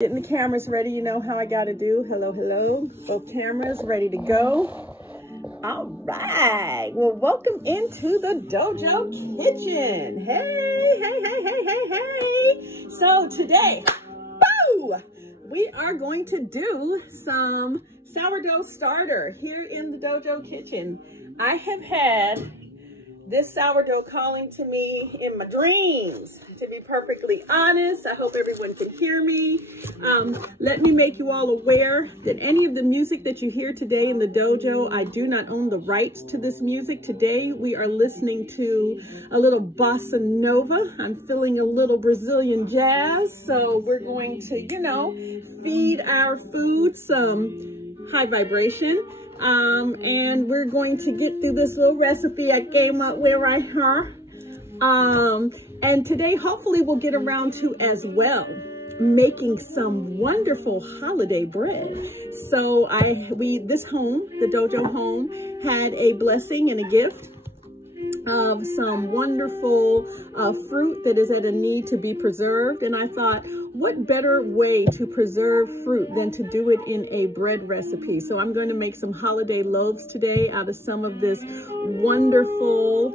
Getting the cameras ready, you know how I gotta do. Hello, hello. Both cameras ready to go. All right. Well, welcome into the Dojo Kitchen. Hey, hey, hey, hey, hey, hey. So today, boo, we are going to do some sourdough starter here in the Dojo Kitchen. I have had this sourdough calling to me in my dreams, to be perfectly honest. I hope everyone can hear me. Let me make you all aware that any of the music that you hear today in the dojo, I do not own the rights to this music. Today we are listening to a little bossa nova. I'm feeling a little Brazilian jazz. So we're going to, you know, feed our food some high vibration. And we're going to get through this little recipe I came up with right here. And today, hopefully we'll get around to as well making some wonderful holiday bread. So this home, the dojo home, had a blessing and a gift of some wonderful fruit that is at a need to be preserved. And I thought, what better way to preserve fruit than to do it in a bread recipe? So I'm going to make some holiday loaves today out of some of this wonderful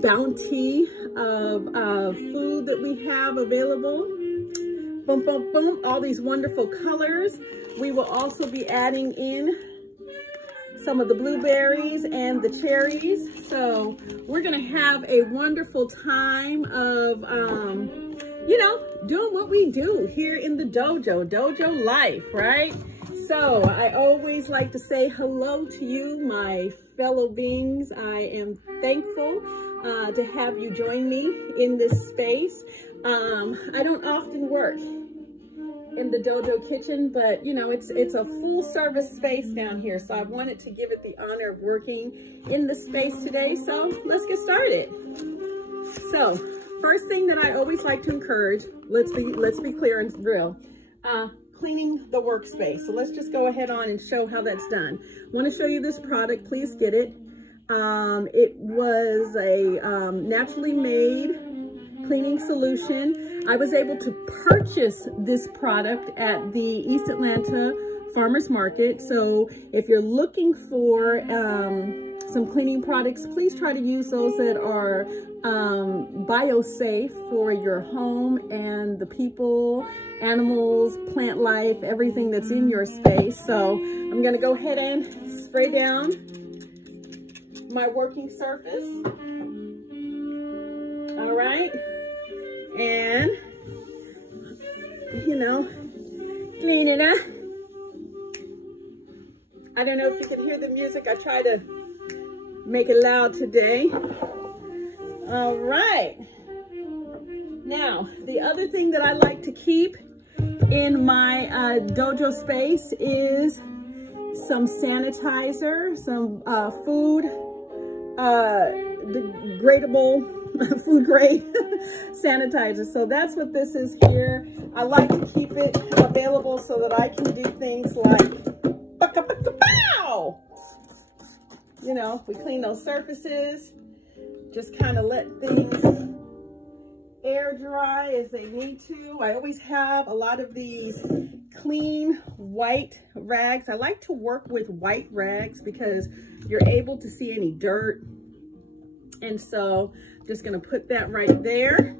bounty of food that we have available. Boom, boom, boom, all these wonderful colors. We will also be adding in some of the blueberries and the cherries. So we're gonna have a wonderful time of, you know, doing what we do here in the dojo life, right? So I always like to say hello to you, my fellow beings. I am thankful to have you join me in this space. I don't often work in the dojo kitchen, but you know, it's a full service space down here. So I wanted to give it the honor of working in the space today. So let's get started. So first thing that I always like to encourage, let's be clear and real, cleaning the workspace. So let's just go ahead on and show how that's done. Want to show you this product, please get it. It was a naturally made cleaning solution. I was able to purchase this product at the East Atlanta Farmers Market. So if you're looking for some cleaning products, please try to use those that are bio-safe for your home and the people, animals, plant life, everything that's in your space. So I'm gonna go ahead and spray down my working surface. All right. And, you know, clean it up. I don't know if you can hear the music. I try to make it loud today. All right. Now, the other thing that I like to keep in my dojo space is some sanitizer, some food degradable food grade sanitizer. So that's what this is here. I like to keep it available so that I can do things like, you know, we clean those surfaces, just kind of let things air dry as they need to. I always have a lot of these clean white rags. I like to work with white rags because you're able to see any dirt. And so just gonna put that right there.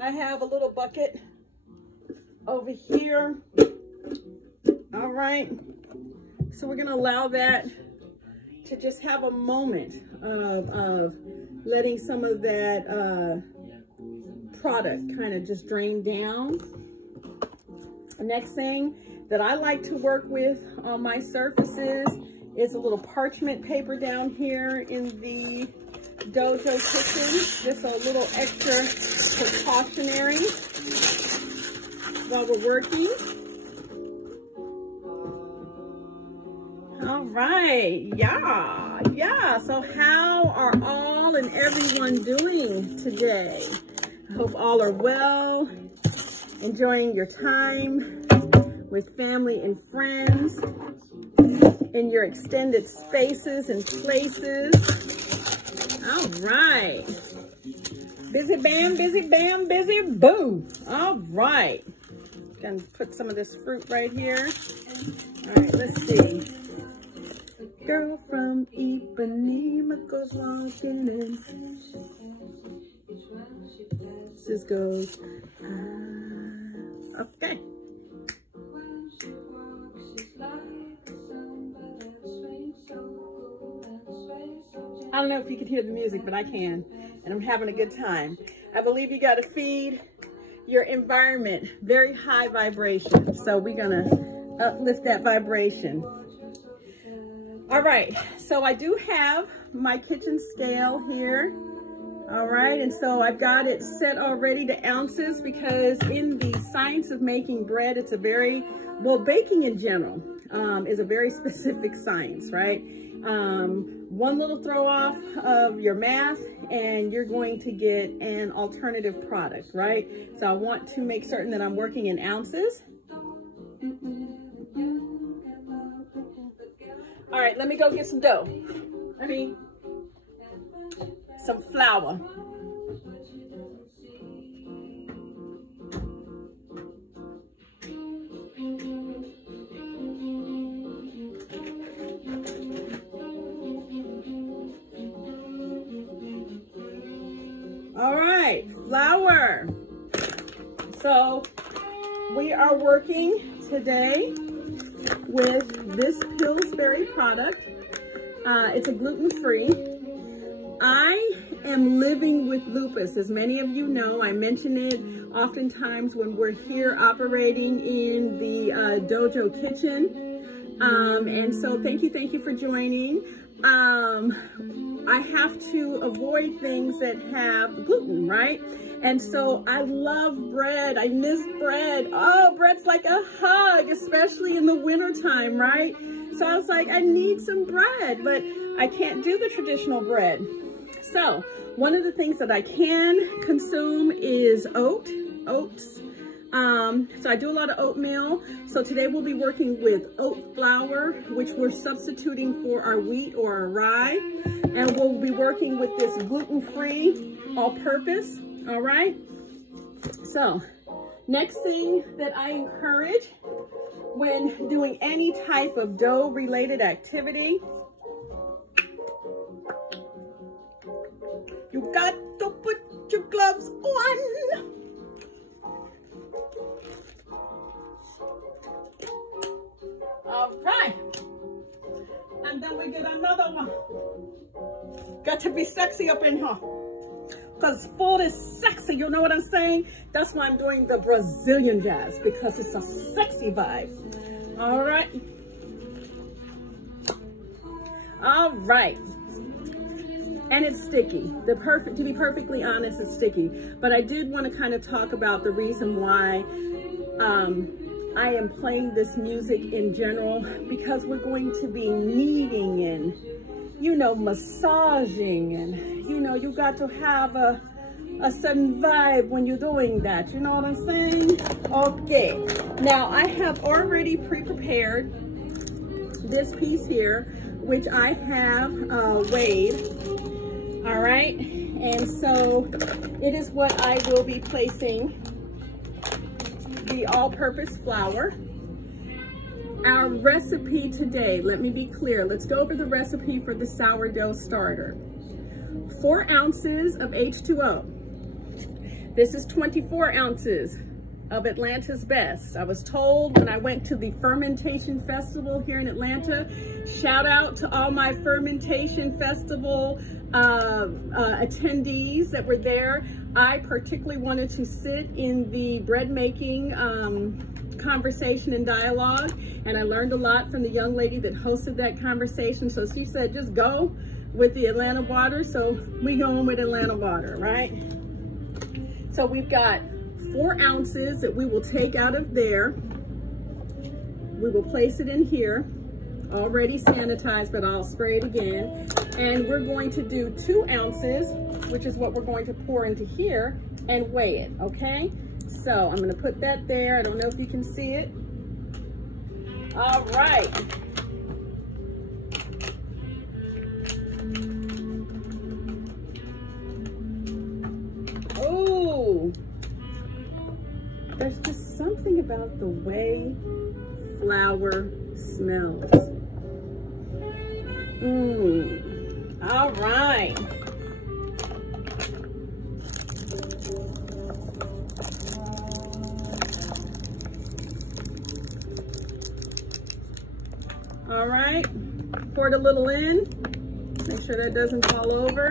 I have a little bucket over here. All right, so we're gonna allow that to just have a moment of letting some of that product kind of just drain down. The next thing that I like to work with on my surfaces is a little parchment paper down here in the dojo kitchen. Just a little extra precautionary while we're working. All right, yeah. So how are all and everyone doing today? I hope all are well, enjoying your time with family and friends. in your extended spaces and places. All right. Busy bam, busy bam, busy boo. All right. Gonna put some of this fruit right here. All right, let's see. Girl from Ipanema goes walking in. This goes, okay. I don't know if you could hear the music, but I can, and I'm having a good time. I believe you got to feed your environment very high vibration. So we're gonna uplift that vibration. All right, so I do have my kitchen scale here. All right, and so I've got it set already to ounces because in the science of making bread, it's a very, well, baking in general is a very specific science, right? One little throw off of your math and you're going to get an alternative product, right? So I want to make certain that I'm working in ounces. All right, let me go get some dough. Some flour. All right, flour. So we are working today with this Pillsbury product. It's a gluten-free. I am living with lupus. As many of you know, I mention it oftentimes when we're here operating in the dojo kitchen. And so thank you for joining. I have to avoid things that have gluten, right? And so I love bread. I miss bread. Oh, bread's like a hug, especially in the wintertime, right? So I was like, I need some bread, but I can't do the traditional bread. So one of the things that I can consume is oats. So I do a lot of oatmeal. So today we'll be working with oat flour, which we're substituting for our wheat or our rye. And we'll be working with this gluten-free all-purpose, all right? So next thing that I encourage when doing any type of dough-related activity, you got to put your gloves on. All right. And then we get another one. Got to be sexy up in here. Because food is sexy, you know what I'm saying? That's why I'm doing the Brazilian jazz, because it's a sexy vibe. All right. All right. And it's sticky. To be perfectly honest, it's sticky. But I did want to kind of talk about the reason why I am playing this music in general, because we're going to be kneading and, you know, massaging, and, you know, you got to have a certain vibe when you're doing that. You know what I'm saying? Okay. Now I have already pre-prepared this piece here, which I have weighed. All right. And so it is what I will be placing the all-purpose flour. Our recipe today, let me be clear. Let's go over the recipe for the sourdough starter. 4 ounces of H2O. This is 24 ounces of Atlanta's Best. I was told when I went to the fermentation festival here in Atlanta, shout out to all my fermentation festival attendees that were there. I particularly wanted to sit in the bread making conversation and dialogue, and I learned a lot from the young lady that hosted that conversation. So she said, just go with the Atlanta water. So we going with Atlanta water, right? So we've got 4 ounces that we will take out of there. We will place it in here, already sanitized, but I'll spray it again. And we're going to do 2 ounces, which is what we're going to pour into here, and weigh it, okay? So I'm gonna put that there. I don't know if you can see it. All right. There's just something about the way flour smells. All right. All right, pour it a little in. Make sure that doesn't fall over.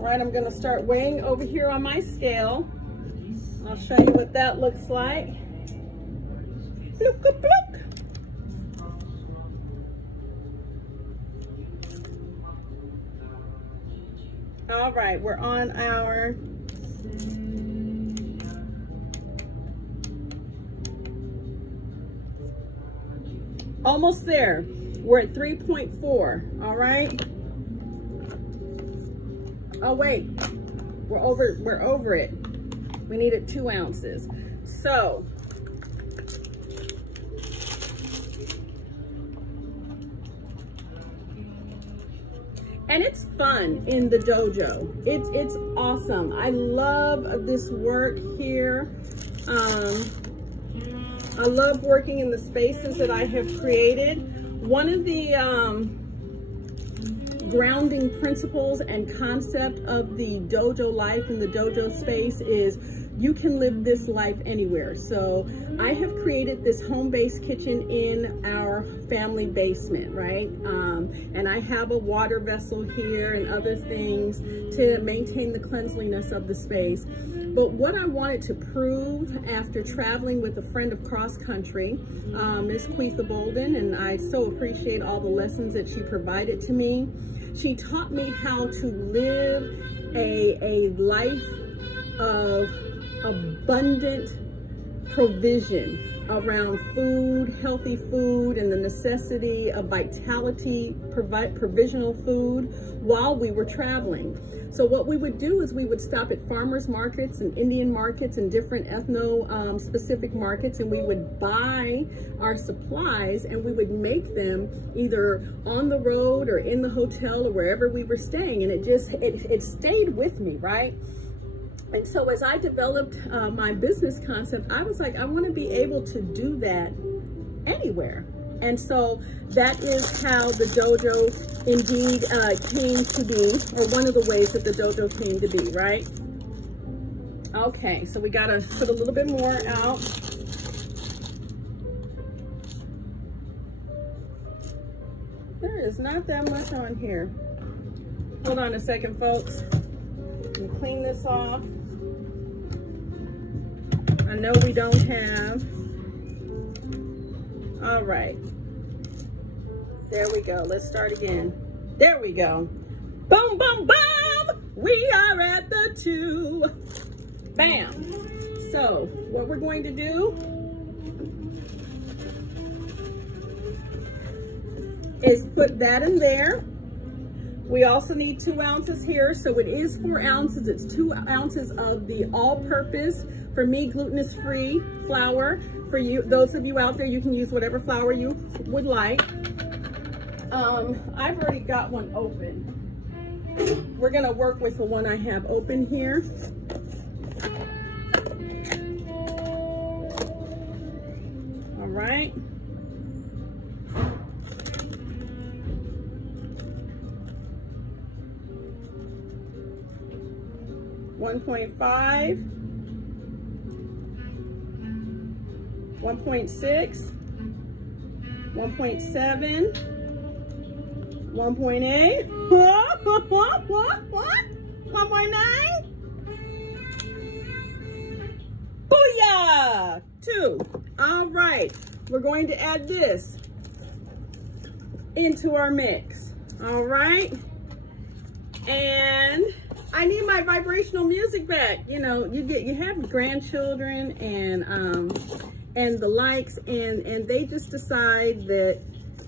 All right, I'm gonna start weighing over here on my scale. I'll show you what that looks like. Bloop, bloop, bloop. All right, we're on our almost there. We're at 3.4. All right. Oh wait, we're over it. We needed 2 ounces. So and it's fun in the dojo. It's awesome. I love this work here. I love working in the spaces that I have created. One of the grounding principles and concept of the dojo life and the dojo space is you can live this life anywhere. So I have created this home-based kitchen in our family basement, right? And I have a water vessel here and other things to maintain the cleanliness of the space. But what I wanted to prove after traveling with a friend of cross country, Miss Quetha Bolden, and I so appreciate all the lessons that she provided to me. She taught me how to live a life of abundant provision around food, healthy food, and the necessity of vitality, provisional food while we were traveling. So what we would do is we would stop at farmers markets and Indian markets and different ethno-specific markets, and we would buy our supplies and we would make them either on the road or in the hotel or wherever we were staying. And it stayed with me, right? And so as I developed my business concept, I was like, I want to be able to do that anywhere. And so that is how the dojo indeed came to be, or one of the ways that the dojo came to be, right? Okay, so we gotta put a little bit more out. There is not that much on here. Hold on a second, folks. Let me clean this off. I know we don't have. All right. There we go. Let's start again. There we go. Boom, boom, boom. We are at the 2. Bam. So what we're going to do is put that in there. We also need 2 ounces here. So it is 4 ounces. It's 2 ounces of the all-purpose, for me, gluten-free flour. For you, those of you out there, you can use whatever flour you would like. I've already got one open. We're gonna work with the one I have open here. All right. $1.5, 1.6, 1.7, 1.8, 1.9, booyah, 2. All right, we're going to add this into our mix. All right, and I need my vibrational music back. You know, you have grandchildren and the likes, and they just decide that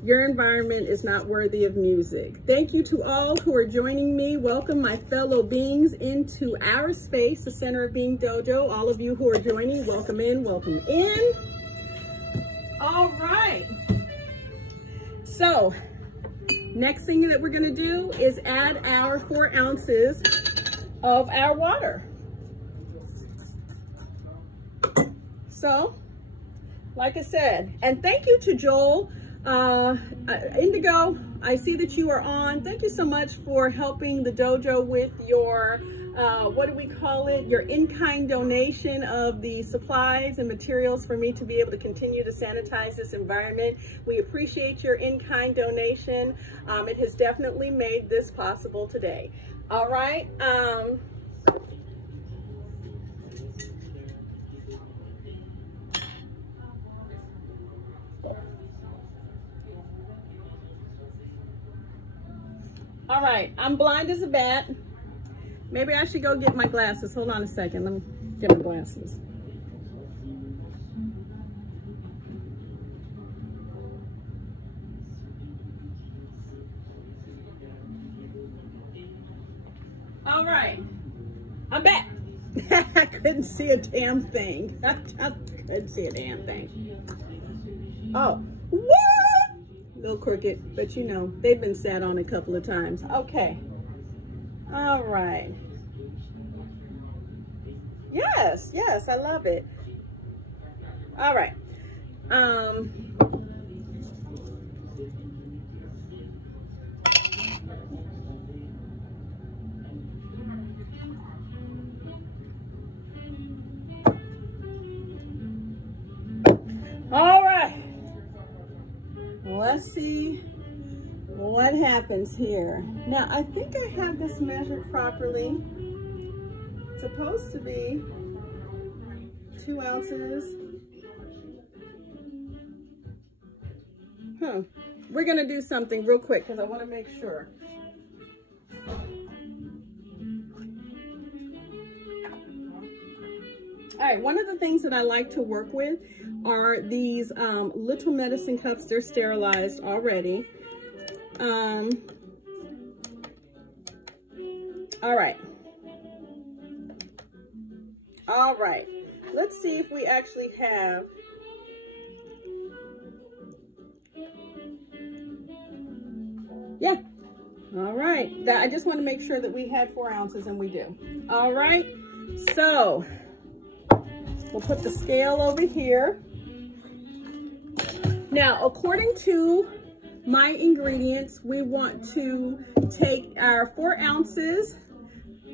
your environment is not worthy of music. Thank you to all who are joining me. Welcome my fellow beings into our space, the Center of Being Dojo. All of you who are joining, welcome in, welcome in. All right. So next thing that we're gonna do is add our 4 ounces of our water. So, like I said, and thank you to Joel, Indigo, I see that you are on. Thank you so much for helping the dojo with your, what do we call it? Your in-kind donation of the supplies and materials for me to be able to continue to sanitize this environment. We appreciate your in-kind donation. It has definitely made this possible today. All right. All right, I'm blind as a bat. Maybe I should go get my glasses. Hold on a second, let me get my glasses. All right, I'm back. I couldn't see a damn thing. I couldn't see a damn thing. Oh, what? A little crooked, but you know, they've been sat on a couple of times. Okay. All right. Yes, yes, I love it. All right. All right. Let's see what happens here. Now, I think I have this measured properly. It's supposed to be 2 ounces. We're gonna do something real quick because I want to make sure. All right, one of the things that I like to work with are these little medicine cups. They're sterilized already. All right. All right. Let's see if we actually have. Yeah. All right. I just want to make sure that we had 4 ounces, and we do. All right. So we'll put the scale over here. Now, according to my ingredients, we want to take our 4 ounces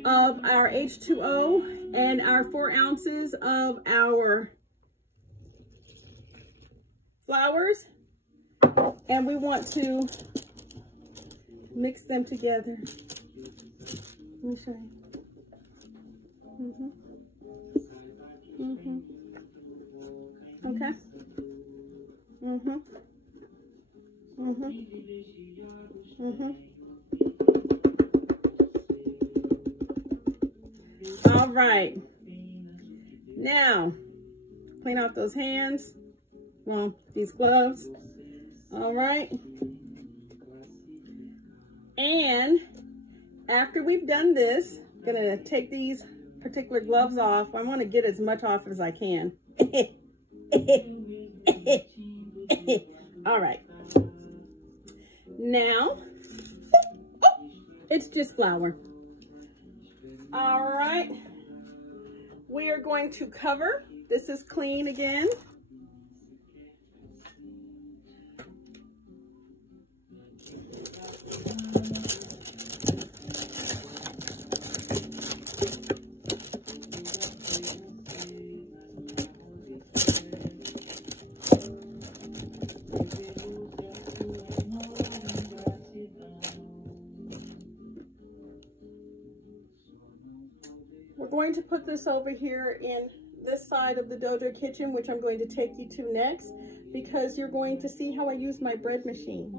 of our H2O and our 4 ounces of our flours, and we want to mix them together. Let me show you. Okay. All right. Now, clean off those hands. Well, these gloves. All right. And after we've done this, I'm gonna take these particular gloves off. I want to get as much off as I can. All right. Now, it's just flour. All right. We are going to cover. This is clean again. Going to put this over here in this side of the dojo kitchen, which I'm going to take you to next, because you're going to see how I use my bread machine.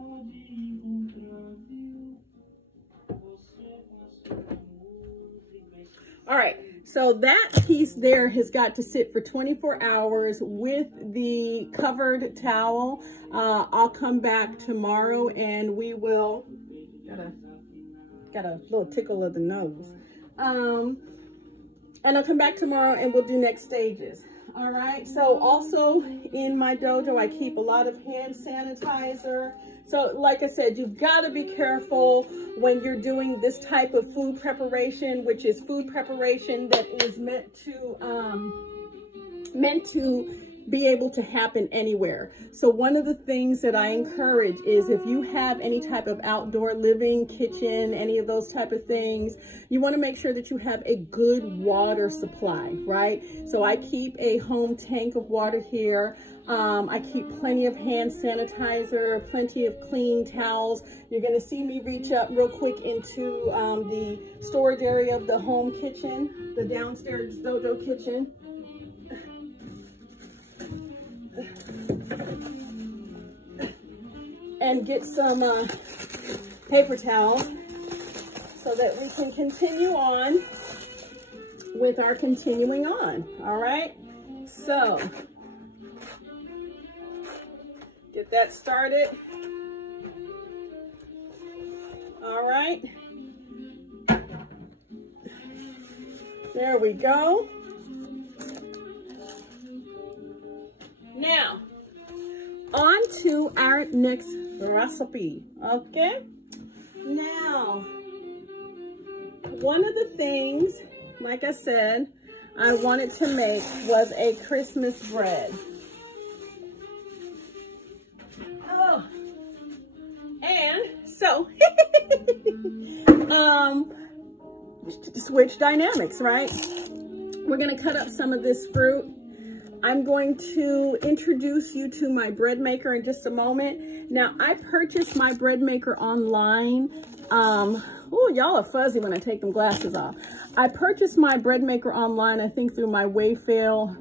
All right, so that piece there has got to sit for 24 hours with the covered towel. I'll come back tomorrow and we will, got a little tickle of the nose. And I'll come back tomorrow and we'll do next stages. All right, so also in my dojo, I keep a lot of hand sanitizer. So like I said, you've got to be careful when you're doing this type of food preparation, which is food preparation that is meant to meant to be able to happen anywhere. So one of the things that I encourage is if you have any type of outdoor living, kitchen, any of those type of things, you want to make sure that you have a good water supply, right? So I keep a home tank of water here. I keep plenty of hand sanitizer, plenty of clean towels. You're going to see me reach up real quick into the storage area of the home kitchen, the downstairs dojo kitchen. And get some paper towels so that we can continue on with our continuing on. All right, so get that started. All right, there we go. Now on to our next recipe. Okay, now one of the things, like I said, I wanted to make was a Christmas bread. Oh, and so switch dynamics, right? We're gonna cut up some of this fruit. I'm going to introduce you to my bread maker in just a moment. Now, I purchased my bread maker online. Oh, y'all are fuzzy when I take them glasses off. I purchased my bread maker online, I think through my Wayfair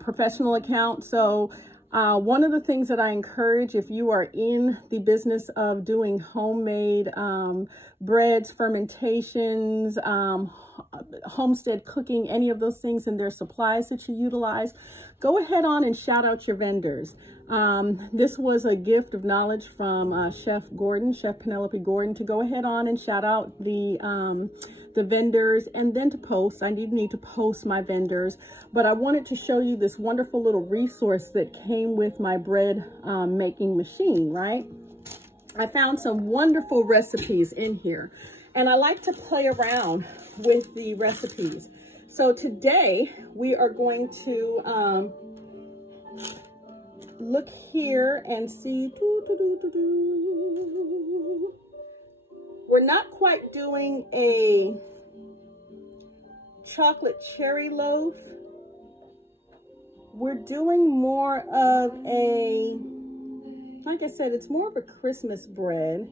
professional account. So one of the things that I encourage, if you are in the business of doing homemade breads, fermentations, homestead cooking, any of those things, and their supplies that you utilize, go ahead on and shout out your vendors. This was a gift of knowledge from Chef Penelope Gordon, to go ahead on and shout out the vendors, and then to post. I need to post my vendors, but I wanted to show you this wonderful little resource that came with my bread making machine, right? I found some wonderful recipes in here, and I like to play around with the recipes. So today we are going to look here and see. We're not quite doing a chocolate cherry loaf. We're doing more of a, like I said, it's more of a Christmas bread,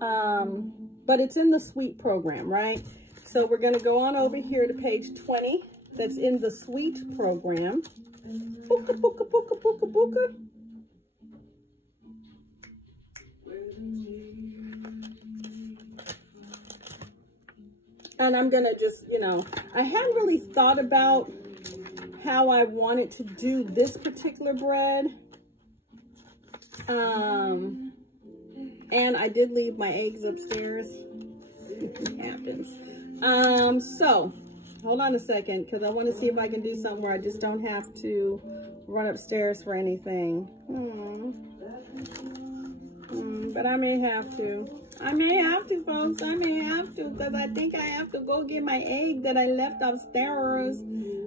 but it's in the sweet program, right? So we're going to go on over here to page 20. That's in the sweet program. Booka, booka, booka, booka, booka. And I'm going to just, I hadn't really thought about how I wanted to do this particular bread. And I did leave my eggs upstairs. It happens. So hold on a second, because I want to see if I can do something where I just don't have to run upstairs for anything. But I may have to. I may have to, folks. I may have to, because I think I have to go get my egg that I left upstairs.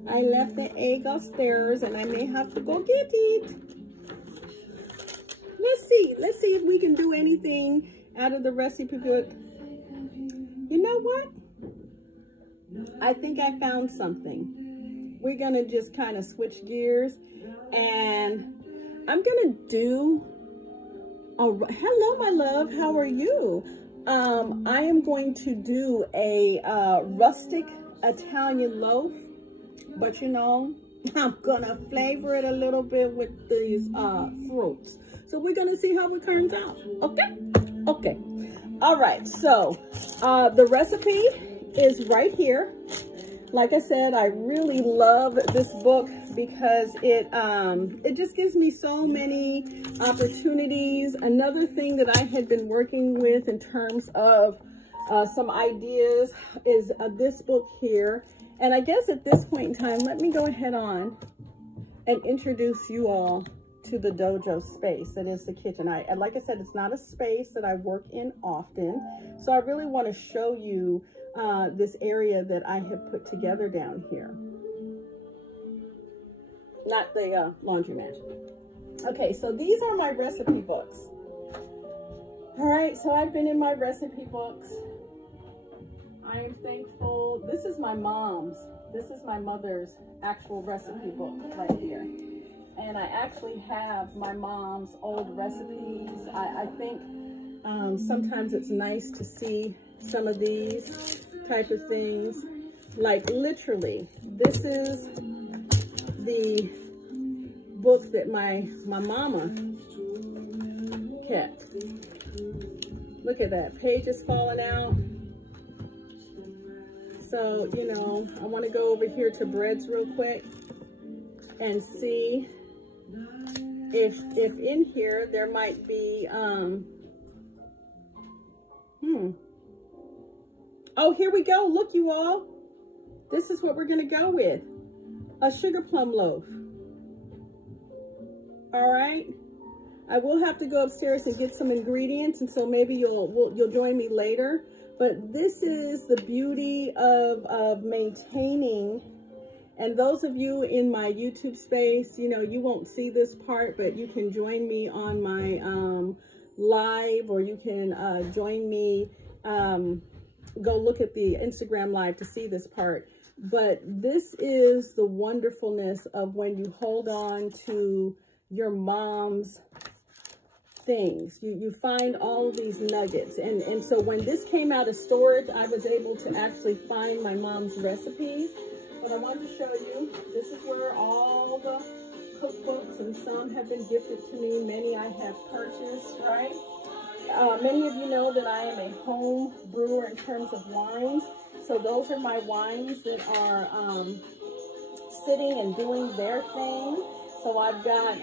I left the egg upstairs, and I may have to go get it. Let's see if we can do anything out of the recipe book. You know what? I think I found something. We're going to just kind of switch gears, and I'm going to do, hello, my love. How are you? I am going to do a rustic Italian loaf, but I'm going to flavor it a little bit with these fruits. So we're going to see how it turns out. Okay? Okay. All right. So the recipe is right here. Like I said, I really love this book because it just gives me so many opportunities. Another thing that I had been working with in terms of some ideas is this book here. And I guess at this point in time, let me go ahead on and introduce you all to the dojo space that is the kitchen. Like I said, it's not a space that I work in often. So I really want to show you this area that I have put together down here. Not the laundromat. Okay, so these are my recipe books. All right, so I've been in my recipe books. I am thankful. This is my mom's. This is my mother's actual recipe book right here. And I actually have my mom's old recipes. I think sometimes it's nice to see some of these type of things. Like literally, this is the book that my mama kept. Look at that, pages falling out. So, you know, I want to go over here to breads real quick and see if in here there might be, oh, here we go. Look, you all. This is what we're going to go with. A sugar plum loaf. All right. I will have to go upstairs and get some ingredients, and so maybe you'll join me later. But this is the beauty of maintaining. And those of you in my YouTube space, you know, you won't see this part, but you can join me on my live, or you can join me, go look at the Instagram live to see this part. But this is the wonderfulness of when you hold on to your mom's things. You find all of these nuggets. And so when this came out of storage, I was able to actually find my mom's recipes. But I wanted to show you, this is where all the cookbooks, and some have been gifted to me, many I have purchased, right? Many of you know that I am a home brewer in terms of wines. So those are my wines that are sitting and doing their thing. So I've got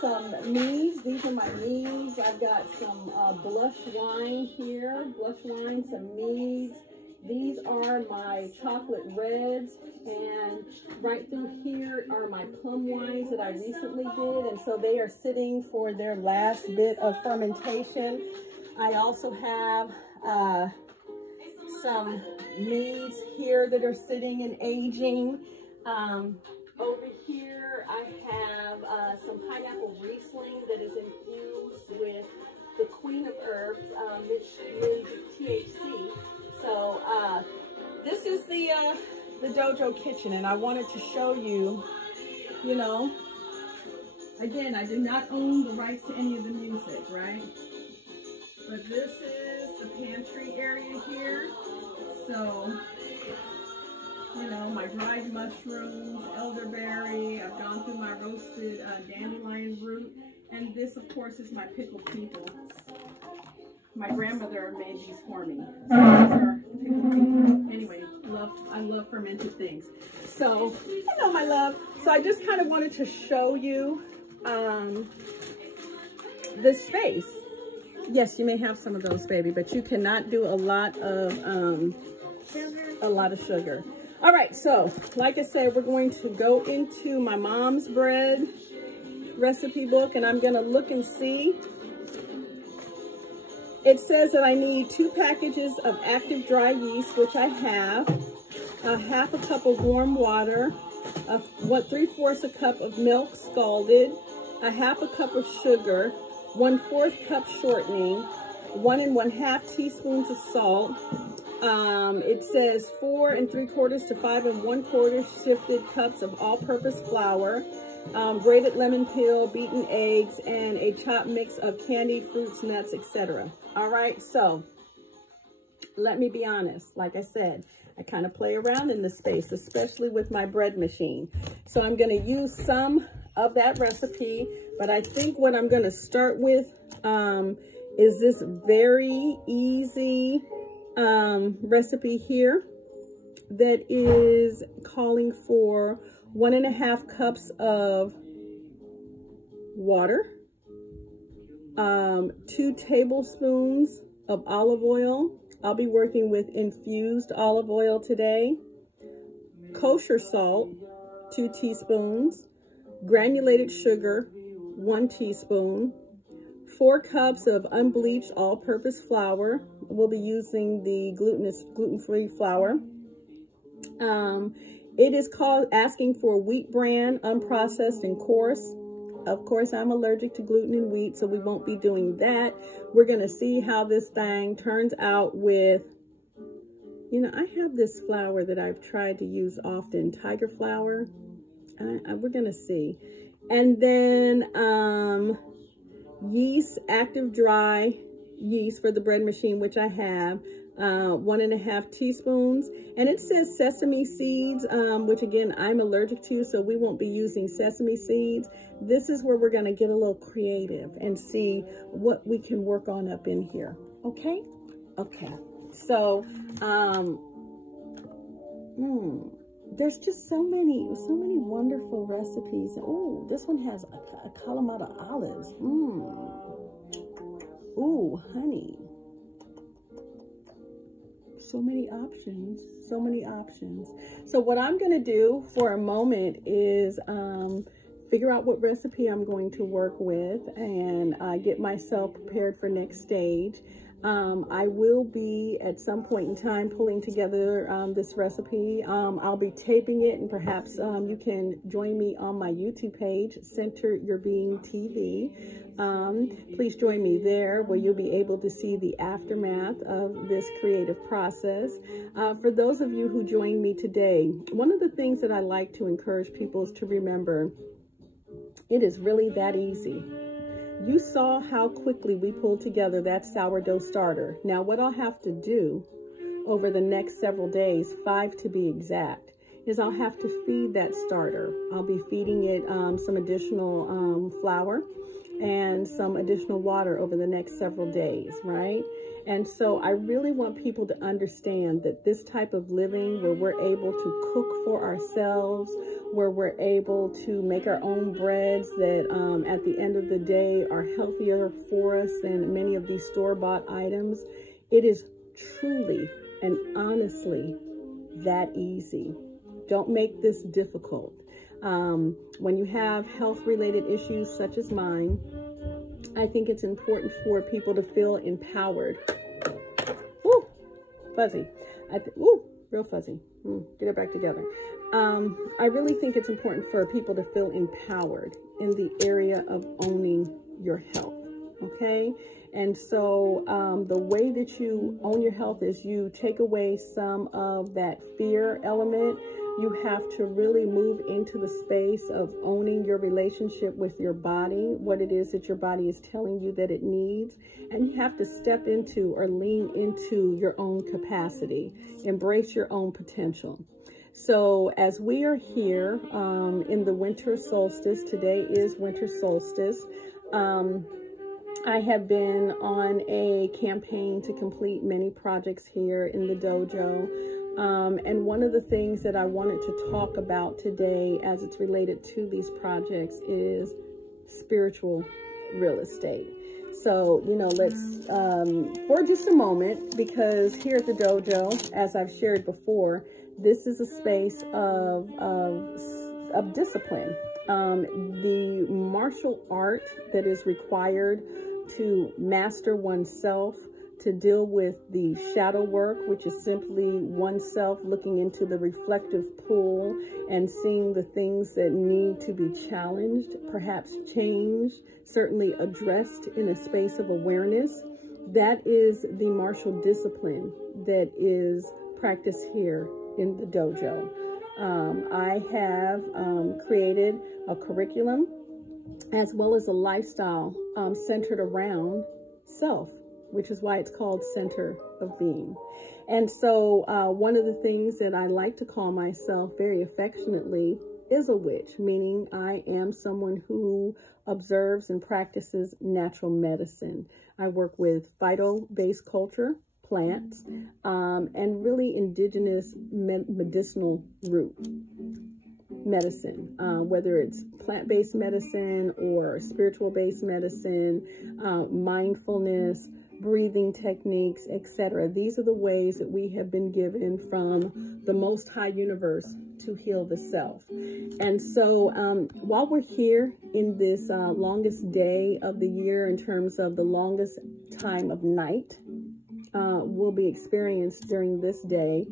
some meads. These are my meads. I've got some blush wine here, blush wine, some meads. These are my chocolate reds, and right through here are my plum wines that I recently did, and so they are sitting for their last bit of fermentation. I also have some meads here that are sitting and aging. Over here I have some pineapple Riesling that is infused with the Queen of Herbs, Ms. THC. So this is the Dojo kitchen, and I wanted to show you, you know, again, I do not own the rights to any of the music, right? But this is the pantry area here. So, you know, my dried mushrooms, elderberry, I've gone through my roasted dandelion root, and this, of course, is my pickled people. My grandmother made these for me. So these are pickled people. Anyway, I love fermented things. So, hello, my love. So I just kind of wanted to show you this space. Yes, you may have some of those, baby, but you cannot do a lot of sugar. All right, so like I said, we're going to go into my mom's bread recipe book, and I'm going to look and see. It says that I need 2 packages of active dry yeast, which I have, half a cup of warm water, 3/4 a cup of milk scalded, a half a cup of sugar, 1/4 cup shortening, 1 1/2 teaspoons of salt. It says 4 3/4 to 5 1/4 sifted cups of all-purpose flour, grated lemon peel, beaten eggs, and a chopped mix of candied fruits, nuts, etc. All right, so let me be honest. Like I said, I kind of play around in this space, especially with my bread machine. So I'm going to use some of that recipe, but I think what I'm going to start with is this very easy recipe here that is calling for 1 1/2 cups of water, 2 tablespoons of olive oil. I'll be working with infused olive oil today. Kosher salt, 2 teaspoons. Granulated sugar, 1 teaspoon. 4 cups of unbleached all-purpose flour. We'll be using the gluten-free flour. It is called asking for wheat bran, unprocessed and coarse. Of course, I'm allergic to gluten and wheat, so we won't be doing that. We're going to see how this thing turns out with, you know, I have this flour that I've tried to use often, tiger flour. We're going to see. And then yeast, active dry yeast for the bread machine, which I have. 1.5 teaspoons, and it says sesame seeds, which again I'm allergic to, so we won't be using sesame seeds. This is where we're going to get a little creative and see what we can work on up in here. Okay. So there's just so many wonderful recipes. Oh, this one has a Kalamata olives. Ooh, honey. So many options. So what I'm going to do for a moment is figure out what recipe I'm going to work with and get myself prepared for next stage. I will be at some point in time pulling together this recipe. I'll be taping it, and perhaps you can join me on my YouTube page, Center Your Being TV. Please join me there, where you'll be able to see the aftermath of this creative process. For those of you who joined me today, one of the things that I like to encourage people is to remember, it is really that easy. You saw how quickly we pulled together that sourdough starter. Now, what I'll have to do over the next several days, 5 to be exact, is I'll have to feed that starter. I'll be feeding it some additional flour and some additional water over the next several days, right? And so I really want people to understand that this type of living, where we're able to cook for ourselves, where we're able to make our own breads that at the end of the day are healthier for us than many of these store-bought items, it is truly and honestly that easy. Don't make this difficult. When you have health-related issues such as mine, I think it's important for people to feel empowered. Ooh, fuzzy. Ooh, real fuzzy. Get it back together. I really think it's important for people to feel empowered in the area of owning your health. Okay? And so the way that you own your health is you take away some of that fear element. You have to really move into the space of owning your relationship with your body, what it is that your body is telling you that it needs. And you have to step into or lean into your own capacity, embrace your own potential. So as we are here in the winter solstice, today is winter solstice. I have been on a campaign to complete many projects here in the dojo. And one of the things that I wanted to talk about today as it's related to these projects is spiritual real estate. So, you know, let's, for just a moment, because here at the dojo, as I've shared before, this is a space of discipline. The martial art that is required to master oneself, to deal with the shadow work, which is simply oneself looking into the reflective pool and seeing the things that need to be challenged, perhaps changed, certainly addressed in a space of awareness. That is the martial discipline that is practiced here in the dojo. I have created a curriculum as well as a lifestyle centered around self, which is why it's called Center of Being. And so one of the things that I like to call myself very affectionately is a witch, meaning I am someone who observes and practices natural medicine. I work with phyto-based culture, plants, and really indigenous medicinal root medicine, whether it's plant-based medicine or spiritual-based medicine, mindfulness, breathing techniques, etc. These are the ways that we have been given from the Most High Universe to heal the self. And so while we're here in this longest day of the year, in terms of the longest time of night will be experienced during this day,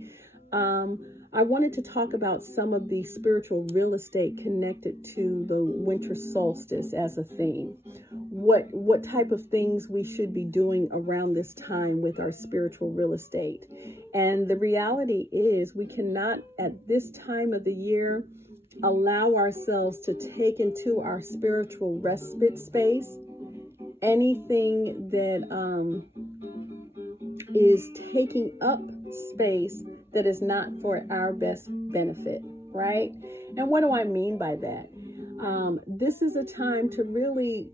I wanted to talk about some of the spiritual real estate connected to the winter solstice as a theme. What type of things we should be doing around this time with our spiritual real estate. And the reality is we cannot at this time of the year allow ourselves to take into our spiritual respite space anything that is taking up space that is not for our best benefit, right? And what do I mean by that? This is a time to really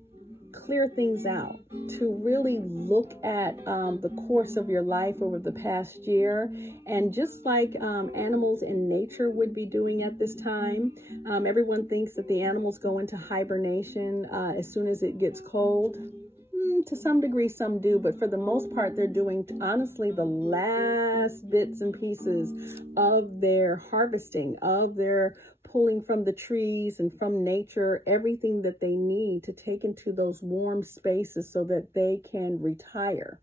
clear things out, to really look at the course of your life over the past year. And just like animals in nature would be doing at this time, everyone thinks that the animals go into hibernation as soon as it gets cold. To some degree, some do, but for the most part, they're doing, honestly, the last bits and pieces of their harvesting, of their pulling from the trees and from nature, everything that they need to take into those warm spaces so that they can retire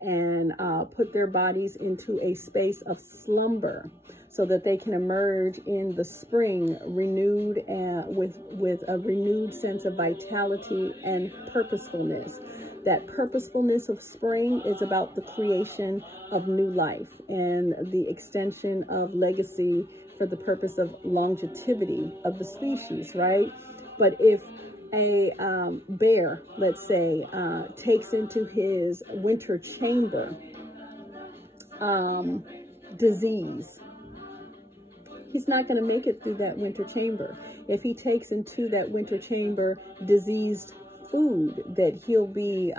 and put their bodies into a space of slumber so that they can emerge in the spring renewed and with a renewed sense of vitality and purposefulness. That purposefulness of spring is about the creation of new life and the extension of legacy for the purpose of longevity of the species, right? But if a bear, let's say, takes into his winter chamber disease, he's not going to make it through that winter chamber. If he takes into that winter chamber diseased food that he'll be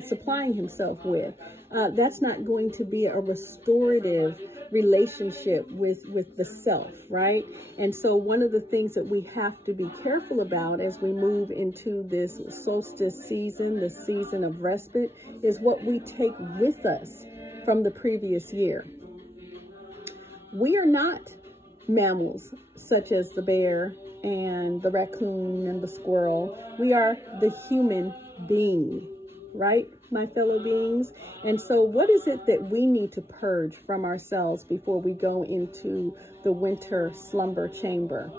supplying himself with, that's not going to be a restorative relationship with the self, right? And so one of the things that we have to be careful about as we move into this solstice season, the season of respite, is what we take with us from the previous year. We are not mammals such as the bear and the raccoon and the squirrel. We are the human being, right, my fellow beings? And so what is it that we need to purge from ourselves before we go into the winter slumber chamber?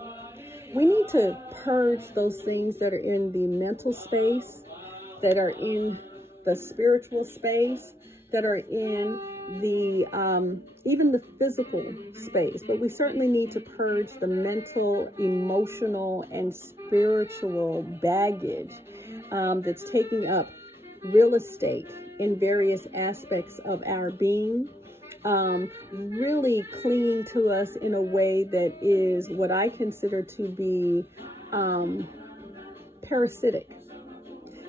We need to purge those things that are in the mental space, that are in the spiritual space, that are in the even the physical space. But we certainly need to purge the mental, emotional, and spiritual baggage that's taking up real estate in various aspects of our being, really clinging to us in a way that is what I consider to be parasitic.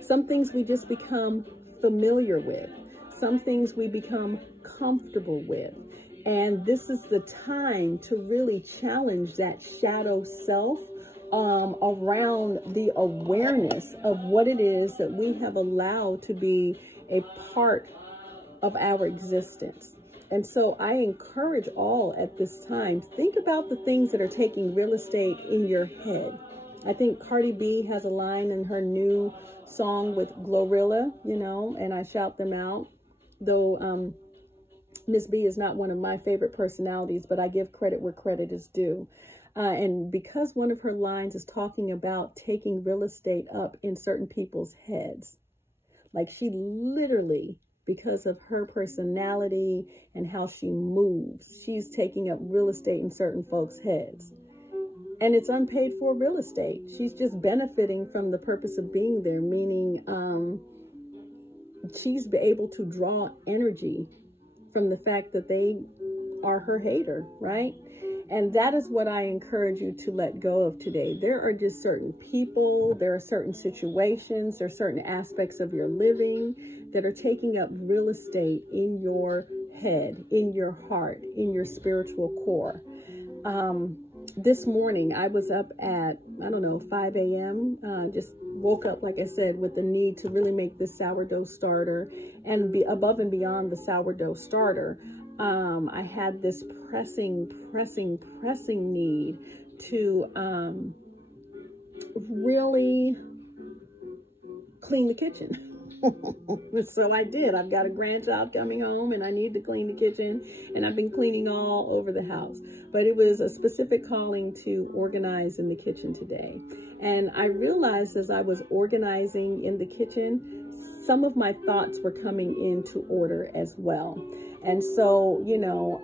Some things we just become familiar with. Some things we become comfortable with. And this is the time to really challenge that shadow self around the awareness of what it is that we have allowed to be a part of our existence. And so I encourage all at this time, think about the things that are taking real estate in your head. I think Cardi B has a line in her new song with Glorilla, you know, and I shout them out. Though Miss B is not one of my favorite personalities, but I give credit where credit is due. And because one of her lines is talking about taking real estate up in certain people's heads, like she literally, because of her personality and how she moves, she's taking up real estate in certain folks' heads. And it's unpaid for real estate. She's just benefiting from the purpose of being there, meaning she's able to draw energy from the fact that they are her hater, right? And that is what I encourage you to let go of today. There are just certain people, there are certain situations, there are certain aspects of your living that are taking up real estate in your head, in your heart, in your spiritual core. This morning, I was up at, 5 a.m., just woke up, like I said, with the need to really make this sourdough starter. And be above and beyond the sourdough starter, I had this pressing need to really clean the kitchen. So I did. I've got a grandchild coming home and I need to clean the kitchen, and I've been cleaning all over the house. But it was a specific calling to organize in the kitchen today. And I realized as I was organizing in the kitchen, some of my thoughts were coming into order as well. And so, you know,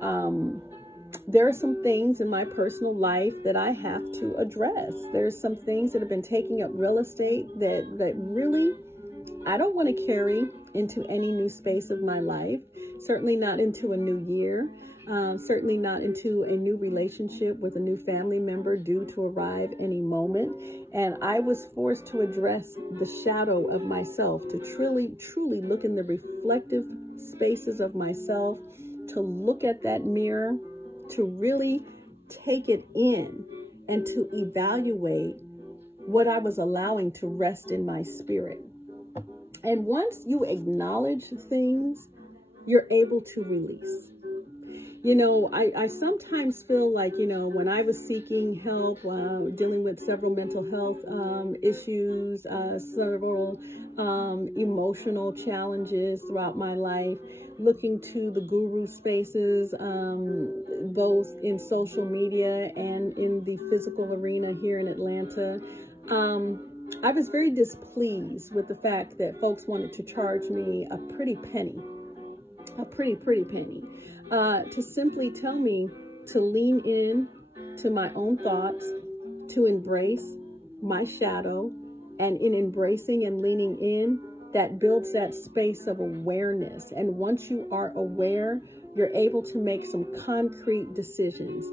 there are some things in my personal life that I have to address. There's some things that have been taking up real estate that really I don't want to carry into any new space of my life, certainly not into a new year, certainly not into a new relationship with a new family member due to arrive any moment. And I was forced to address the shadow of myself, to truly look in the reflective spaces of myself, to look at that mirror, to really take it in and to evaluate what I was allowing to rest in my spirit. And once you acknowledge things, you're able to release. You know, I sometimes feel like, you know, when I was seeking help, dealing with several mental health issues, several emotional challenges throughout my life, looking to the guru spaces, both in social media and in the physical arena here in Atlanta, I was very displeased with the fact that folks wanted to charge me a pretty penny, to simply tell me to lean in to my own thoughts, to embrace my shadow, and in embracing and leaning in, that builds that space of awareness. And once you are aware, you're able to make some concrete decisions.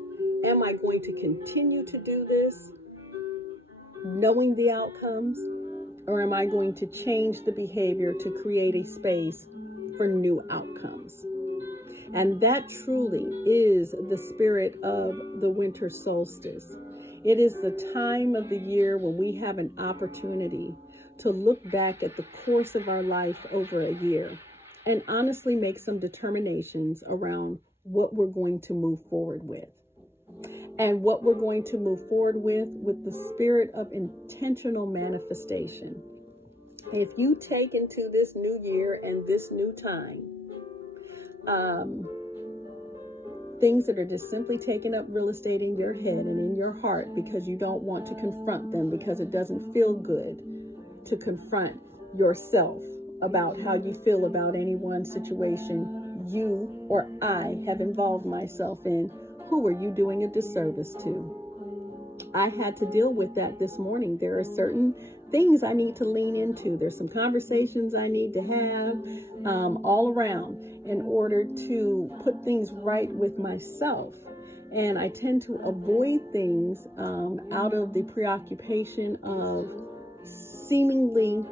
Am I going to continue to do this, knowing the outcomes, or am I going to change the behavior to create a space for new outcomes? And that truly is the spirit of the winter solstice. It is the time of the year when we have an opportunity to look back at the course of our life over a year and honestly make some determinations around what we're going to move forward with. And what we're going to move forward with the spirit of intentional manifestation. If you take into this new year and this new time, things that are just simply taking up real estate in your head and in your heart because you don't want to confront them, because it doesn't feel good to confront yourself about how you feel about any one situation you or I have involved myself in. Who are you doing a disservice to? I had to deal with that this morning. There are certain things I need to lean into. There's some conversations I need to have all around in order to put things right with myself. And I tend to avoid things out of the preoccupation of seemingly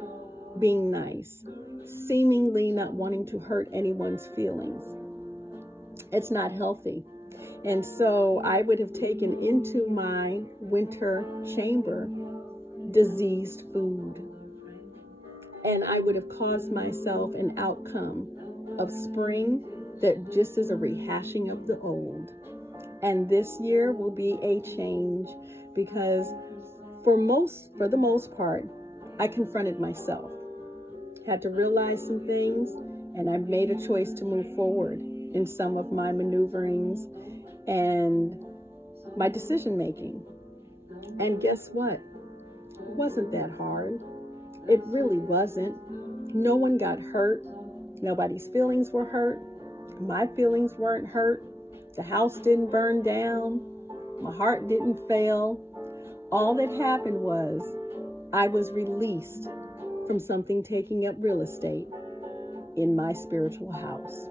being nice, seemingly not wanting to hurt anyone's feelings. It's not healthy. And so I would have taken into my winter chamber diseased food. And I would have caused myself an outcome of spring that just is a rehashing of the old. And this year will be a change because for the most part, I confronted myself. Had to realize some things, and I made a choice to move forward in some of my maneuverings and my decision making. And guess what? It wasn't that hard. It really wasn't. No one got hurt. Nobody's feelings were hurt. My feelings weren't hurt. The house didn't burn down. My heart didn't fail. All that happened was I was released from something taking up real estate in my spiritual house.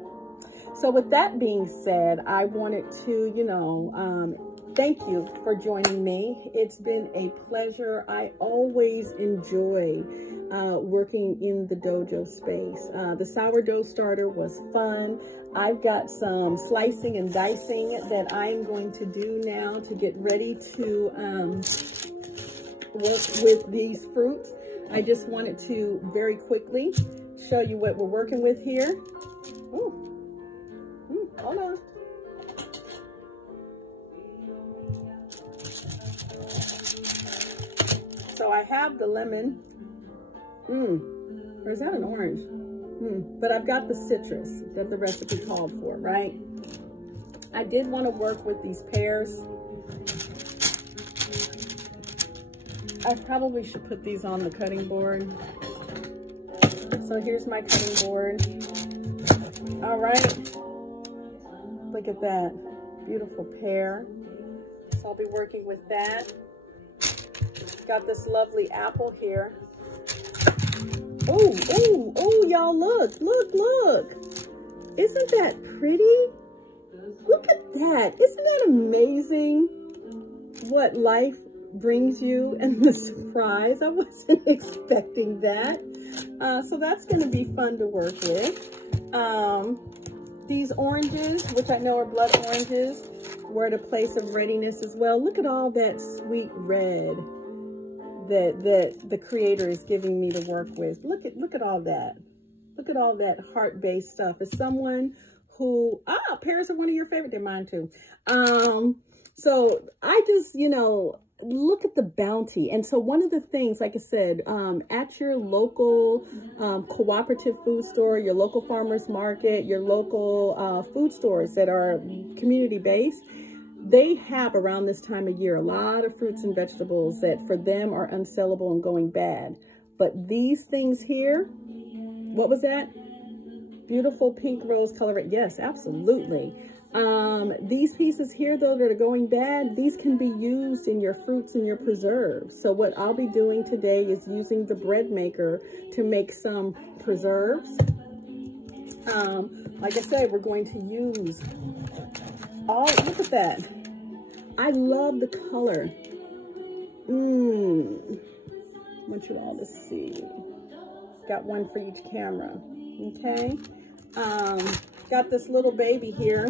So with that being said, I wanted to, thank you for joining me. It's been a pleasure. I always enjoy working in the dojo space. The sourdough starter was fun. I've got some slicing and dicing that I'm going to do now to get ready to work with these fruits. I just wanted to very quickly show you what we're working with here. Ooh. Hold on. So I have the lemon. Or is that an orange? But I've got the citrus that the recipe called for, right? I did want to work with these pears. I probably should put these on the cutting board. So here's my cutting board. All right. Look at that. Beautiful pear. So I'll be working with that. Got this lovely apple here. Oh, y'all, look. Isn't that pretty? Look at that. Isn't that amazing what life brings you and the surprise? I wasn't expecting that. So that's going to be fun to work with. These oranges, which I know are blood oranges, were at a place of readiness as well. Look at all that sweet red that the creator is giving me to work with. Look at all that. Look at all that heart-based stuff. As someone who, pears are one of your favorite, they're mine too. So I just, look at the bounty. And so one of the things, like I said, at your local cooperative food store, your local farmer's market, your local food stores that are community-based, they have around this time of year a lot of fruits and vegetables that for them are unsellable and going bad. But these things here, what was that? Beautiful pink rose color. Yes, absolutely. These pieces here, though, that are going bad, these can be used in your fruits and your preserves. So what I'll be doing today is using the bread maker to make some preserves. Like I said, we're going to use look at that. I love the color. I want you all to see. Got one for each camera. Okay. Got this little baby here,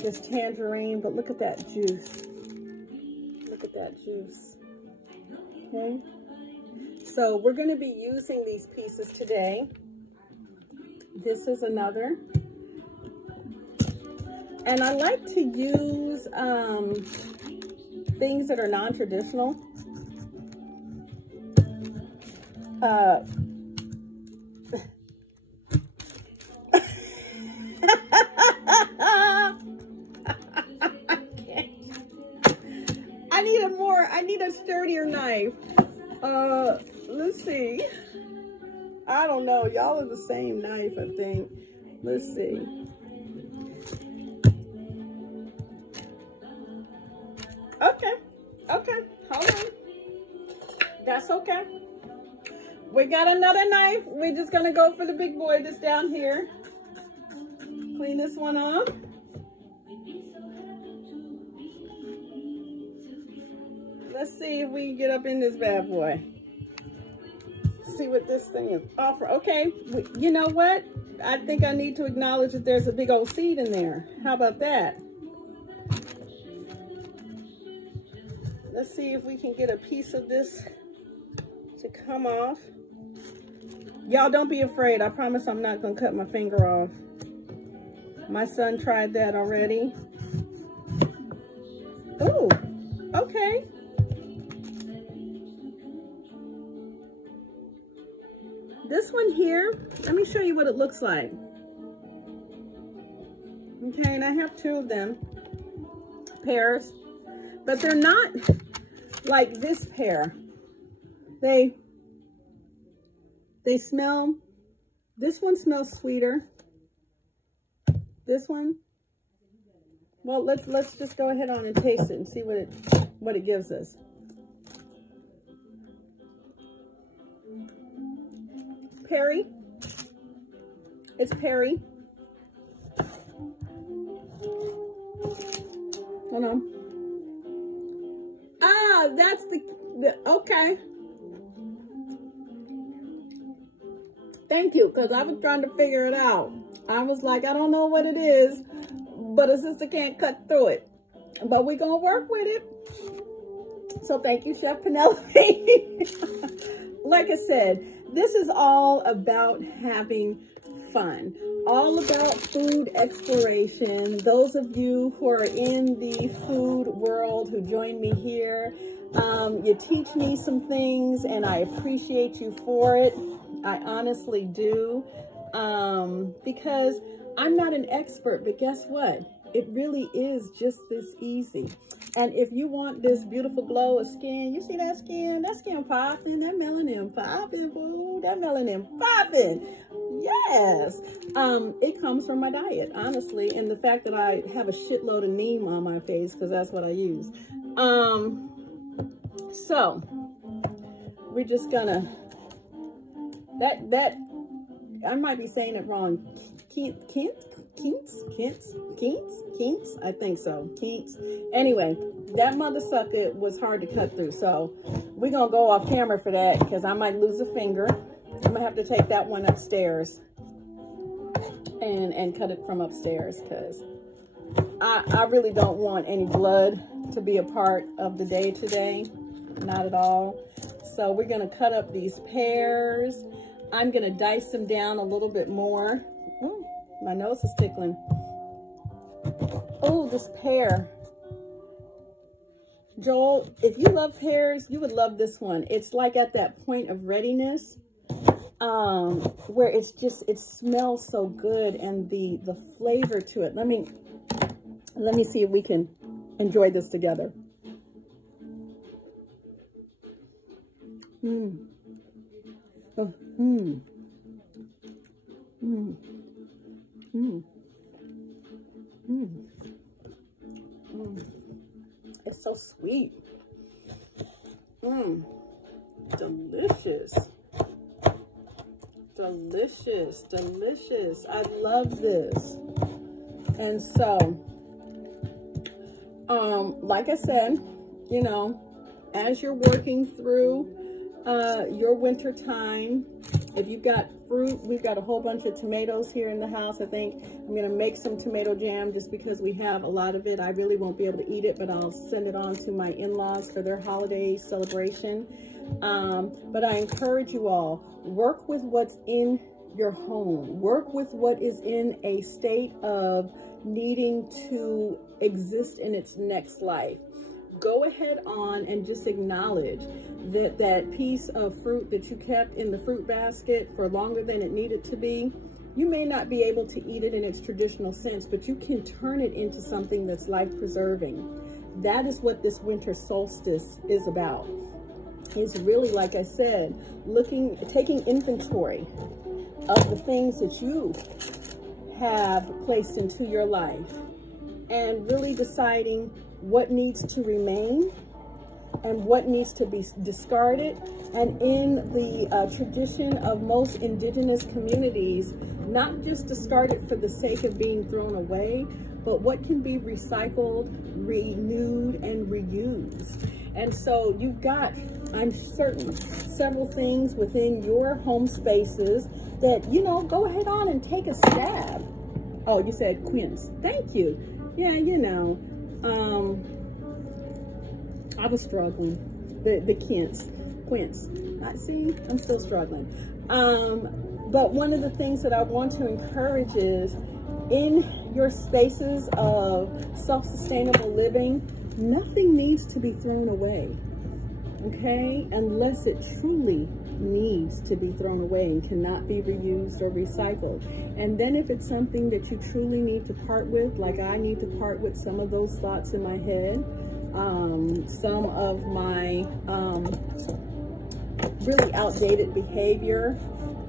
this tangerine, but look at that juice. Look at that juice. Okay. So we're going to be using these pieces today. This is another. And I like to use things that are non-traditional. I need a sturdier knife. Let's see. I don't know. Y'all are the same knife, I think. Let's see. Okay, hold on. That's okay. We got another knife. We're just gonna go for the big boy that's down here. Clean this one off. Let's see if we can get up in this bad boy. See what this thing is offer. Okay, you know what? I think I need to acknowledge that there's a big old seed in there. How about that? Let's see if we can get a piece of this to come off. Y'all don't be afraid. I promise I'm not gonna cut my finger off. My son tried that already. Oh, okay. This one here, let me show you what it looks like. Okay, and I have two of them, pears, but they're not like this pear. They smell, this one smells sweeter. This one, well, let's just go ahead on and taste it and see what it gives us. Perry. It's Perry. Hold on. Ah, that's the okay. Thank you, because I was trying to figure it out. I was like, I don't know what it is, but a sister can't cut through it. But we're going to work with it. So thank you, Chef Penelope. Like I said, this is all about having fun, all about food exploration. Those of you who are in the food world who join me here, you teach me some things and I appreciate you for it. I honestly do, because I'm not an expert, but guess what? It really is just this easy. And if you want this beautiful glow of skin, you see that skin popping, that melanin popping, boo, that melanin popping. Yes. It comes from my diet, honestly. And the fact that I have a shitload of neem on my face, because that's what I use. So we're just gonna, I might be saying it wrong. Kinks, I think so. Kinks. Anyway, that mother sucker was hard to cut through, so we're gonna go off camera for that because I might lose a finger. I'm gonna have to take that one upstairs and cut it from upstairs because I really don't want any blood to be a part of the day today, not at all. So we're gonna cut up these pears. I'm gonna dice them down a little bit more. Ooh, my nose is tickling. Oh, this pear. Joel, if you love pears, you would love this one. It's like at that point of readiness, where it's just, it smells so good, and the flavor to it. Let me see if we can enjoy this together. It's so sweet. Delicious. Delicious, delicious. I love this. And so, like I said, you know, as you're working through your winter time, if you've got fruit, we've got a whole bunch of tomatoes here in the house. I think I'm gonna make some tomato jam just because we have a lot of it. I really won't be able to eat it, but I'll send it on to my in-laws for their holiday celebration. But I encourage you all, work with what's in your home. Work with what is in a state of needing to exist in its next life. Go ahead on and just acknowledge that that piece of fruit that you kept in the fruit basket for longer than it needed to be, you may not be able to eat it in its traditional sense, but you can turn it into something that's life-preserving. That is what this winter solstice is about. It's really, like I said, taking inventory of the things that you have placed into your life and really deciding what needs to remain and what needs to be discarded. And in the tradition of most indigenous communities, not just discarded for the sake of being thrown away, but what can be recycled, renewed, and reused. And so you've got, I'm certain, several things within your home spaces that, you know, go ahead on and take a stab. Oh, you said quince. Thank you. Yeah, you know, I was struggling. The quince. See, I'm still struggling. But one of the things that I want to encourage is, in your spaces of self-sustainable living, nothing needs to be thrown away, okay? Unless it truly needs to be thrown away and cannot be reused or recycled. And then if it's something that you truly need to part with, like I need to part with some of those thoughts in my head, some of my really outdated behavior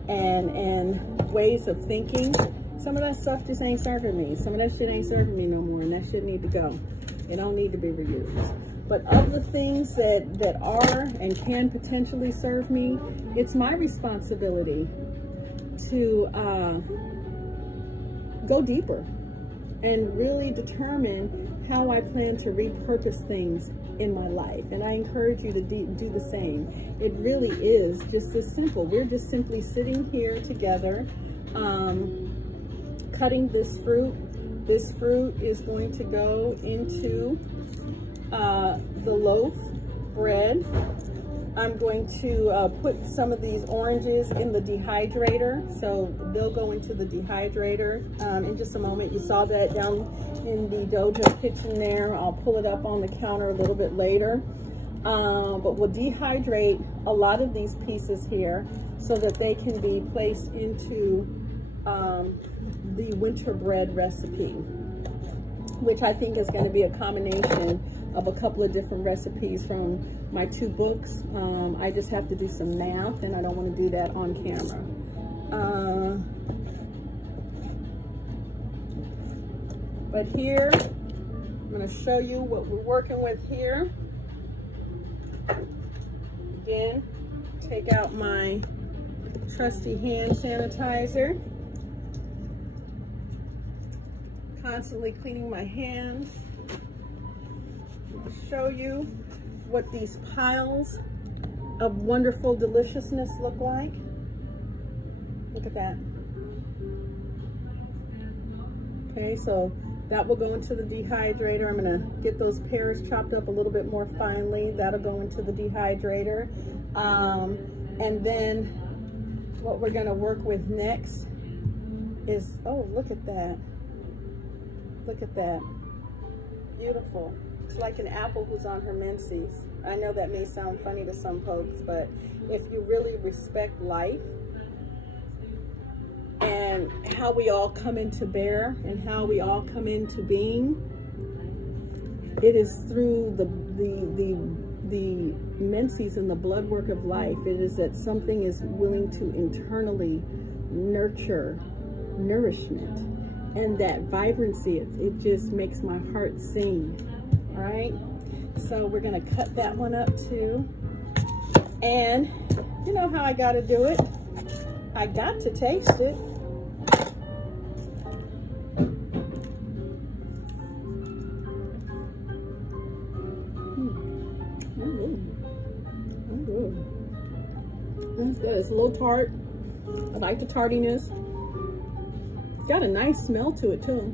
and ways of thinking, some of that stuff just ain't serving me. Some of that shit ain't serving me no more, and that shit need to go. It don't need to be reused. But of the things that are and can potentially serve me, it's my responsibility to go deeper and really determine how I plan to repurpose things in my life. And I encourage you to do the same. It really is just this simple. We're just simply sitting here together, cutting this fruit. This fruit is going to go into the loaf bread. I'm going to put some of these oranges in the dehydrator. So they'll go into the dehydrator in just a moment. You saw that down in the dojo kitchen there. I'll pull it up on the counter a little bit later. But we'll dehydrate a lot of these pieces here so that they can be placed into the winter bread recipe, which I think is going to be a combination of a couple of different recipes from my 2 books. I just have to do some math, and I don't want to do that on camera. But here, I'm going to show you what we're working with here. Again, take out my trusty hand sanitizer. Constantly cleaning my hands. I'll show you what these piles of wonderful deliciousness look like. Look at that. Okay, so that will go into the dehydrator. I'm gonna get those pears chopped up a little bit more finely. That'll go into the dehydrator. And then what we're gonna work with next is, oh, look at that. Look at that. Beautiful. It's like an apple who's on her menses. I know that may sound funny to some folks, but if you really respect life and how we all come into bear and how we all come into being, it is through the menses and the blood work of life. It is that something is willing to internally nurture nourishment, and that vibrancy, it just makes my heart sing. All right, so we're gonna cut that one up too. And you know how I gotta do it. I got to taste it. That's good. It's a little tart. I like the tardiness. It's got a nice smell to it too.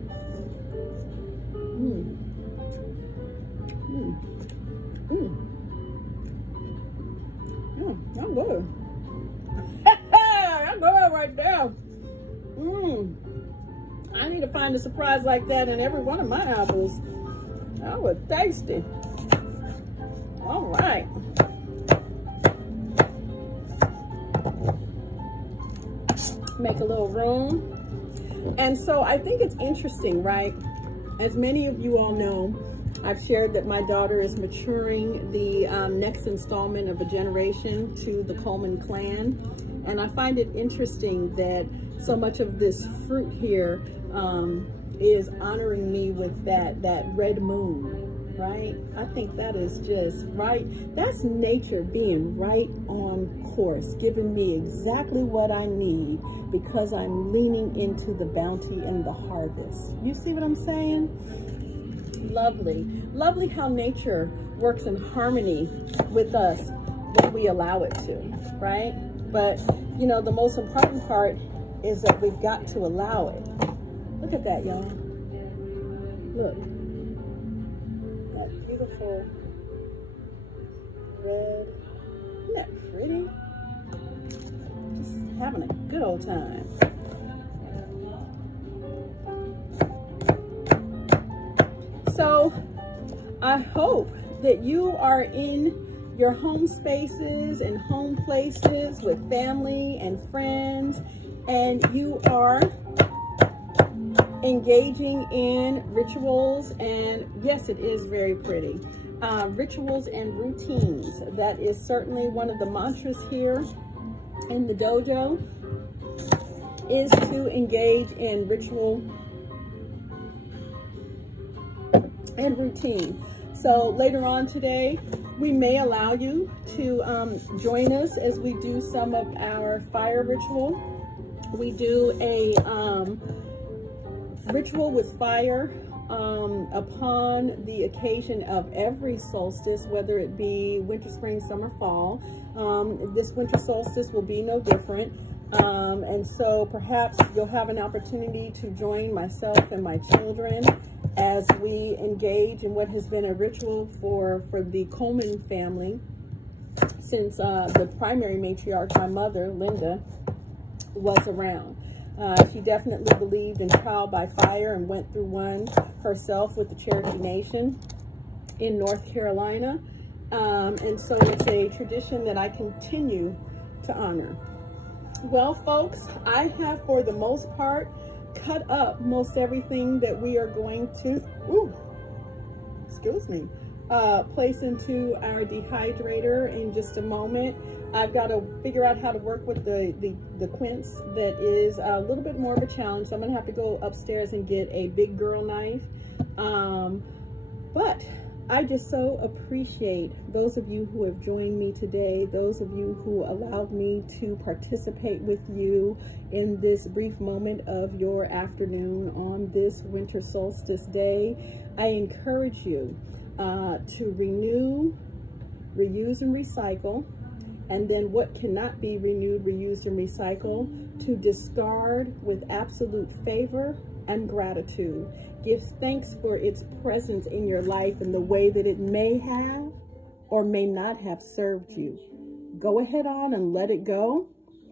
I'm good. I'm good right there. I need to find a surprise like that in every one of my apples. That was tasty. All right. Make a little room. And so I think it's interesting, right? As many of you all know, I've shared that my daughter is maturing the next installment of A Generation to the Coleman clan. And I find it interesting that so much of this fruit here is honoring me with that red moon, right? I think that is just right. That's nature being right on course, giving me exactly what I need because I'm leaning into the bounty and the harvest. You see what I'm saying? Lovely. Lovely how nature works in harmony with us when we allow it to, right? But, you know, the most important part is that we've got to allow it. Look at that, y'all. Look. That beautiful red. Isn't that pretty? Just having a good old time. So I hope that you are in your home spaces and home places with family and friends, and you are engaging in rituals, and yes, it is very pretty. Rituals and routines. That is certainly one of the mantras here in the dojo, is to engage in ritual and routine. So later on today, we may allow you to join us as we do some of our fire ritual. We do a ritual with fire upon the occasion of every solstice, whether it be winter, spring, summer, fall. This winter solstice will be no different. And so perhaps you'll have an opportunity to join myself and my children as we engage in what has been a ritual for the Coleman family since the primary matriarch, my mother, Linda, was around. She definitely believed in trial by fire and went through one herself with the Cherokee Nation in North Carolina. And so it's a tradition that I continue to honor. Well, folks, I have, for the most part, cut up most everything that we are going to, place into our dehydrator in just a moment. I've got to figure out how to work with the quince that is a little bit more of a challenge. So I'm gonna have to go upstairs and get a big girl knife. But I just so appreciate those of you who have joined me today, those of you who allowed me to participate with you in this brief moment of your afternoon on this winter solstice day. I encourage you to renew, reuse, and recycle. And then what cannot be renewed, reused, and recycled, to discard with absolute favor and gratitude. Give thanks for its presence in your life and the way that it may have or may not have served you. Go ahead on and let it go.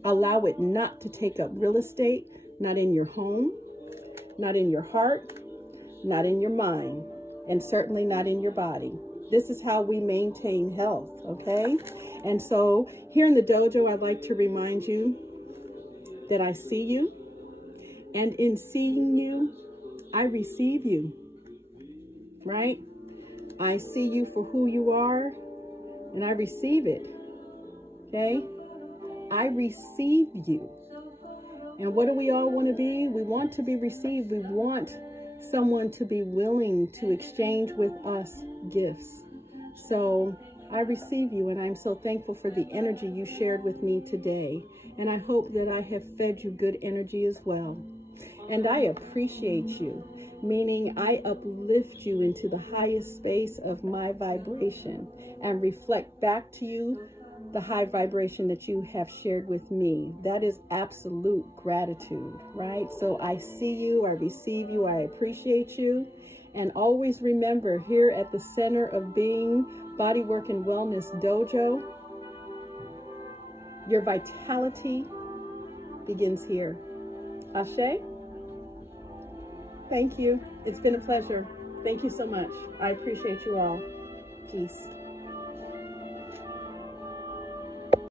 Allow it not to take up real estate, not in your home, not in your heart, not in your mind, and certainly not in your body. This is how we maintain health, okay? And so here in the dojo, I'd like to remind you that I see you, and in seeing you, I receive you, right? I see you for who you are, and I receive it, okay? I receive you. And what do we all want to be? We want to be received. We want someone to be willing to exchange with us gifts. So I receive you, and I'm so thankful for the energy you shared with me today. And I hope that I have fed you good energy as well. And I appreciate you, meaning I uplift you into the highest space of my vibration and reflect back to you the high vibration that you have shared with me. That is absolute gratitude, right? So I see you, I receive you, I appreciate you. And always remember, here at the center of being Bodywork and Wellness Dojo, your vitality begins here. Ashe? Thank you. It's been a pleasure. Thank you so much. I appreciate you all. Peace.